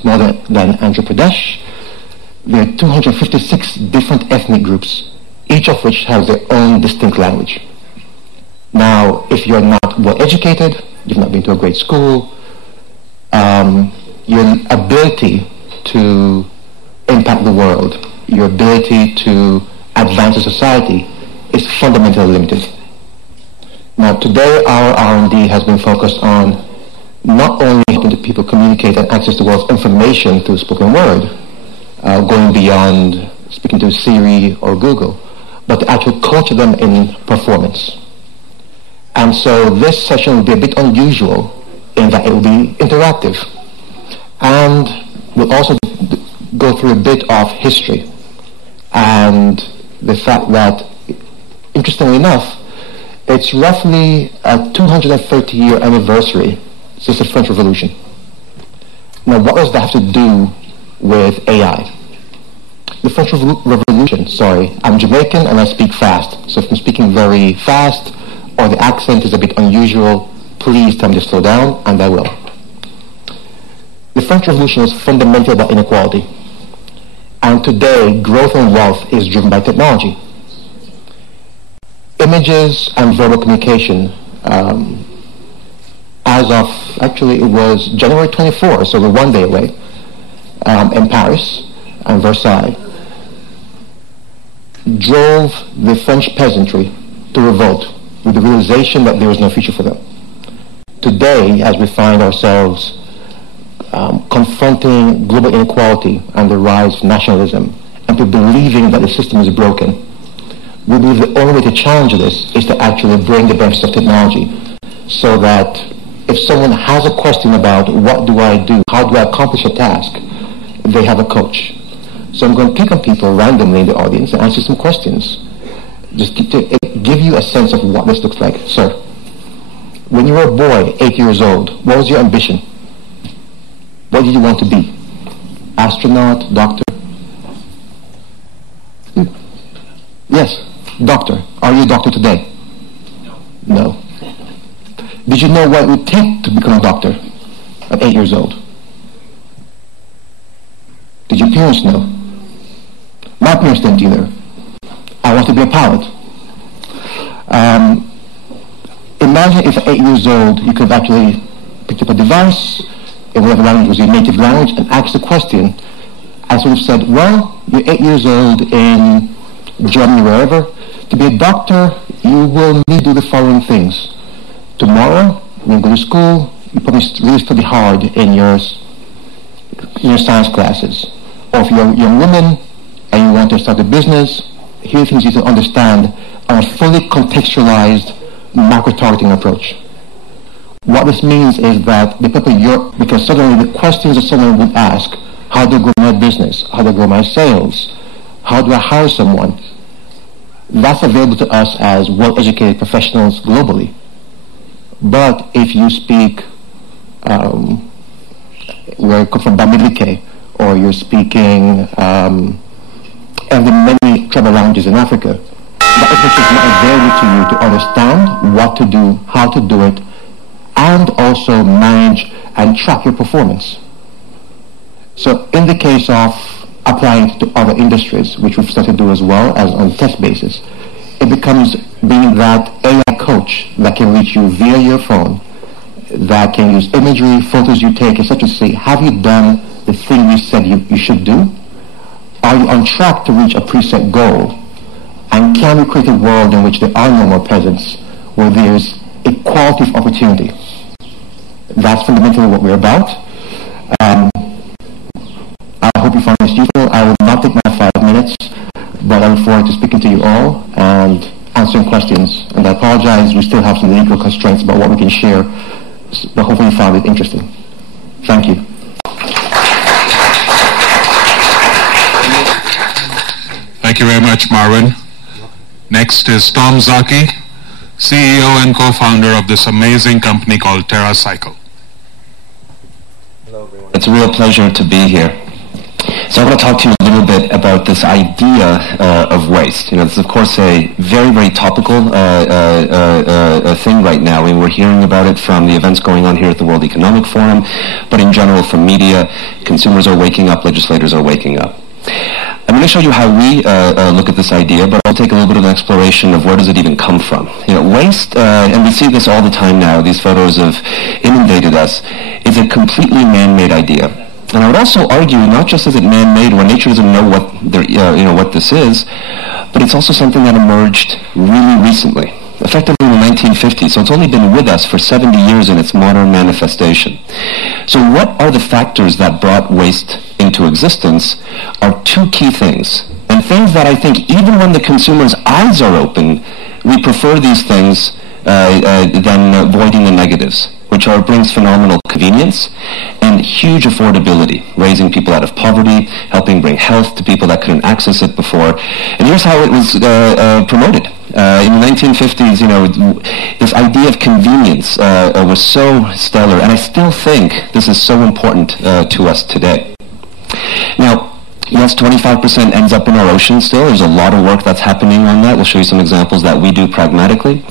smaller than Andhra Pradesh. There are 256 different ethnic groups, each of which has their own distinct language. Now, if you're not well educated, you've not been to a great school, your ability to impact the world, your ability to advance a society is fundamentally limited. Now, today our R&D has been focused on not only helping the people communicate and access the world's information through spoken word, going beyond speaking to Siri or Google, but to actually coach them in performance. And so this session will be a bit unusual in that it will be interactive. And we'll also go through a bit of history and the fact that, interestingly enough, it's roughly a 230-year anniversary since the French Revolution. Now, what does that have to do with AI? The French Revolution, I'm Jamaican and I speak fast. So if I'm speaking very fast or the accent is a bit unusual, please tell me to slow down, and I will. The French Revolution was fundamentally about inequality. And today, growth and wealth is driven by technology. Images and verbal communication, as of, actually it was January 24, so we're one day away, in Paris and Versailles, drove the French peasantry to revolt with the realization that there was no future for them. Today, as we find ourselves confronting global inequality and the rise of nationalism, and to believing that the system is broken, we believe the only way to challenge this is to actually bring the benefits of technology, so that if someone has a question about what do I do, how do I accomplish a task, they have a coach. So I'm going to pick on people randomly in the audience and answer some questions, just to give you a sense of what this looks like. Sir, when you were a boy, 8 years old, what was your ambition? What did you want to be? Astronaut, doctor? Yes, doctor. Are you a doctor today? No. Did you know what it would take to become a doctor at 8 years old? Did your parents know? My parents didn't either. I want to be a pilot. Imagine if at 8 years old you could have actually picked up a device in whatever language was your native language and asked a question, and sort of said, well, you're 8 years old in Germany, wherever. To be a doctor, you will need to do the following things. Tomorrow, when you go to school, you probably really study hard in your science classes. Or if you're a young woman and you want to start a business, here are things you need to understand on a fully contextualized macro-targeting approach. What this means is that the people because suddenly the questions that someone would ask, how do I grow my business? How do I grow my sales? How do I hire someone? That's available to us as well-educated professionals globally. But if you speak, where I come from, Bamileke, or you're speaking and the many tribal languages in Africa, that information is not available to you to understand what to do, how to do it, and also manage and track your performance. So in the case of applying to other industries, which we've started to do as well as on a test basis, it becomes being that AI coach that can reach you via your phone, that can use imagery, photos you take, etc. to say, have you done the thing we said you should do? Are you on track to reach a preset goal? And can we create a world in which there are no more peasants, where there's equality of opportunity? That's fundamentally what we're about. I hope you find this useful. I will not take my 5 minutes, but I look forward to speaking to you all and answering questions. And I apologize, we still have some legal constraints about what we can share, but hopefully you found it interesting. Thank you. Thank you very much, Marvin. Next is Tom Zaki, CEO and co-founder of this amazing company called TerraCycle. Hello, everyone. It's a real pleasure to be here. So I want to talk to you a little bit about this idea of waste. This is, of course, a very, very topical thing right now. We're hearing about it from the events going on here at the World Economic Forum, but in general from media. Consumers are waking up, legislators are waking up. I'm going to show you how we look at this idea, but I'll take a little bit of an exploration of where does it even come from. Waste, and we see this all the time now, these photos have inundated us, is a completely man-made idea. And I would also argue, not just is it man-made, where nature doesn't know what this is, but it's also something that emerged really recently, effectively in the 1950s. So it's only been with us for 70 years in its modern manifestation. So what are the factors that brought waste into existence are two key things. And things that I think even when the consumer's eyes are open, we prefer these things than avoiding the negatives, which brings phenomenal convenience and huge affordability, raising people out of poverty, helping bring health to people that couldn't access it before. And here's how it was promoted. In the 1950s, this idea of convenience was so stellar, and I still think this is so important to us today. Now, yes, 25% ends up in our ocean still. There's a lot of work that's happening on that. We'll show you some examples that we do pragmatically.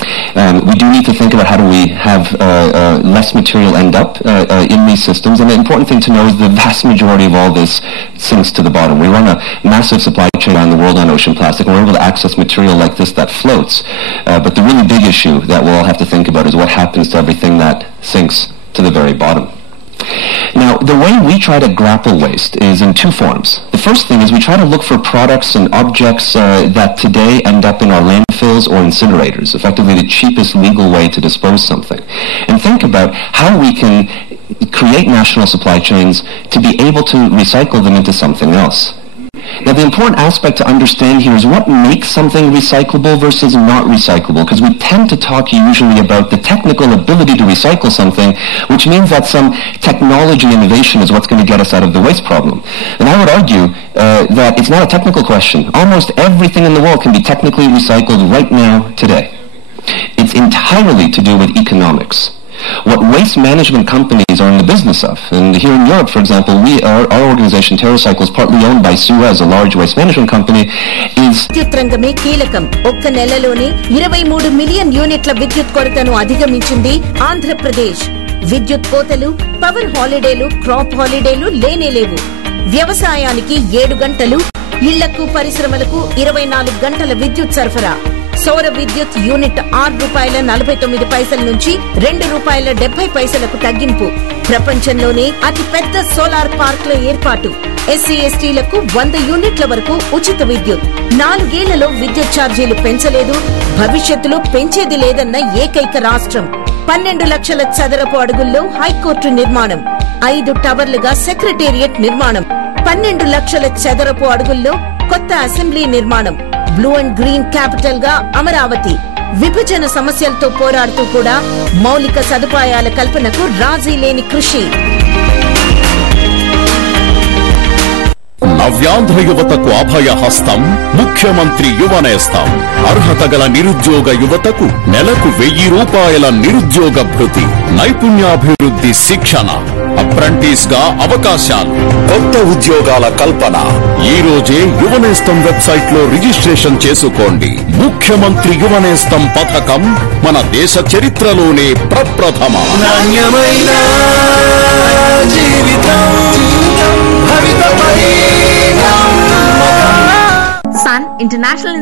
We do need to think about how do we have less material end up in these systems. And the important thing to know is the vast majority of all this sinks to the bottom. We run a massive supply chain around the world on ocean plastic, and we're able to access material like this that floats. But the really big issue that we'll all have to think about is what happens to everything that sinks to the very bottom. Now, the way we try to grapple waste is in two forms. The first thing is we try to look for products and objects that today end up in our landfills or incinerators, effectively the cheapest legal way to dispose something. And think about how we can create national supply chains to be able to recycle them into something else. Now, the important aspect to understand here is what makes something recyclable versus not recyclable, because we tend to talk usually about the technical ability to recycle something, which means that some technology innovation is what's going to get us out of the waste problem. And I would argue that it's not a technical question. Almost everything in the world can be technically recycled right now, today. It's entirely to do with economics. What waste management companies are in the business of, and here in Europe, for example, our organization, TerraCycle, is partly owned by Suez, a large waste management company, is... విద్యుత్ రంగమే కీలకం. ఒక్క నెలలోనే 23 million యూనిట్ల విద్యుత్ కొరతను అధిగమించింది ఆంధ్రప్రదేశ్. విద్యుత్ కోతలు, power హాలిడేలు, crop హాలిడేలు లేనేలేవు. వ్యవసాయానికి 7 గంటలు, ఇళ్లకు పరిశ్రమలకు 24 గంటల విద్యుత్ సరఫరా. సౌర విద్యుత్ యూనిట్ ₹6.49 నుంచి ₹2.70 తగ్గింపు. ప్రపంచంలోనే అతి పెద్ద సోలార్ పార్క్ల ఏర్పాటు. ఎస్సీ ఎస్టీలకు 100 యూనిట్ల వరకు ఉచిత విద్యుత్. 4 ఏళ్లలో విద్యుత్ ఛార్జీలు పెంచలేదు, భవిష్యత్తులో పెంచేది లేదన్న ఏకైక రాష్ట్రం. 12 లక్షల చదరపు అడుగుల్లో హైకోర్టు నిర్మాణం, 5 టవర్లుగా సెక్రటేరియట్ నిర్మాణం, 12 లక్షల చదరపు అడుగుల్లో కొత్త అసెంబ్లీ నిర్మాణం, బ్లూ అండ్ గ్రీన్ క్యాపిటల్ గా అమరావతి. విభజన సమస్యలతో పోరాడుతూ కూడా మౌలిక సదుపాయాల కల్పనకు రాజీ లేని కృషి. నవ్యాంధ్ర యువతకు అభయహస్తం ముఖ్యమంత్రి యువనేస్తం. అర్హత గల నిరుద్యోగ యువతకు నెలకు ₹1000 నిరుద్యోగ భృతి, నైపుణ్యాభివృద్ధి శిక్షణ, అప్రెంటిస్ గా అవకాశాలు, కొత్త ఉద్యోగాల కల్పన. ఈ రోజే యువనేస్తం వెబ్సైట్ లో రిజిస్ట్రేషన్ చేసుకోండి. ముఖ్యమంత్రి యువనేస్తం పథకం మన దేశ చరిత్రలోనే ప్రప్రథమ. నాణ్యమైన జీవితం Sun International